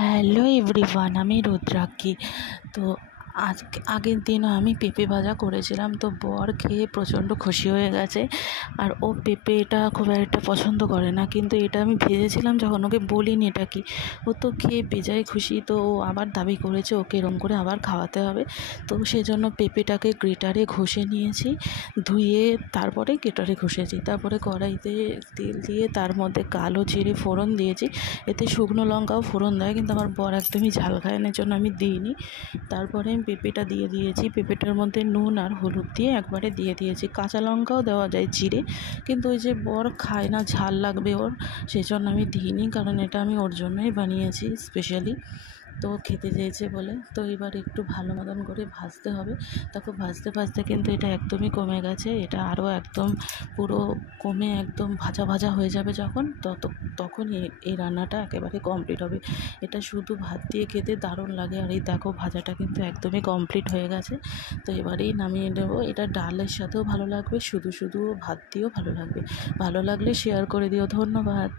Hello everyone, আমি রুদ্রাক্ষী। তো আগের দিনও আমি পেঁপে ভাজা করেছিলাম, তো বর খেয়ে প্রচণ্ড খুশি হয়ে গেছে। আর ও পেঁপেটা খুব একটা পছন্দ করে না, কিন্তু এটা আমি ভেজেছিলাম যখন, ওকে বলিনি এটা কি, ও তো খেয়ে বেজায় খুশি। তো ও আবার দাবি করেছে ওকে এরম করে আবার খাওয়াতে হবে। তো সেজন্য পেঁপেটাকে গ্রেটারে ঘষে নিয়েছি, ধুয়ে তারপরে গ্রেটারে ঘষেছি। তারপরে কড়াইতে তেল দিয়ে তার মধ্যে কালো জিরে ফোড়ন দিয়েছি। এতে শুকনো লঙ্কাও ফোড়ন দেয়, কিন্তু আমার বর একদমই ঝাল খায় না, জন্য আমি দিইনি। তারপরে আমি পেঁপেটা দিয়ে দিয়েছি, পেঁপেটার মধ্যে নুন আর হলুদ দিয়ে একবারে দিয়ে দিয়েছি। কাঁচা লঙ্কাও দেওয়া যায় চিড়ে, কিন্তু ওই যে বর খায় না, ঝাল লাগবে ওর, সেজন্য আমি দিইনি, কারণ এটা আমি ওর জন্যই বানিয়েছি স্পেশালি। তো খেতে চেয়েছে বলে। তো এবার একটু ভালো মতন করে ভাজতে হবে। তারপর ভাজতে ভাজতে কিন্তু এটা একদমই কমে গেছে, এটা আরও একদম পুরো কমে একদম ভাজা ভাজা হয়ে যাবে যখন, তখন এই রান্নাটা একেবারে কমপ্লিট হবে। এটা শুধু ভাত দিয়ে খেতে দারুণ লাগে। আর এই দেখো, ভাজাটা কিন্তু একদমই কমপ্লিট হয়ে গেছে। তো এবারেই নামিয়ে নেবো। এটা ডালের সাথেও ভালো লাগবে, শুধু শুধু ভাত দিয়েও ভালো লাগবে। ভালো লাগলে শেয়ার করে দিও। ধন্যবাদ।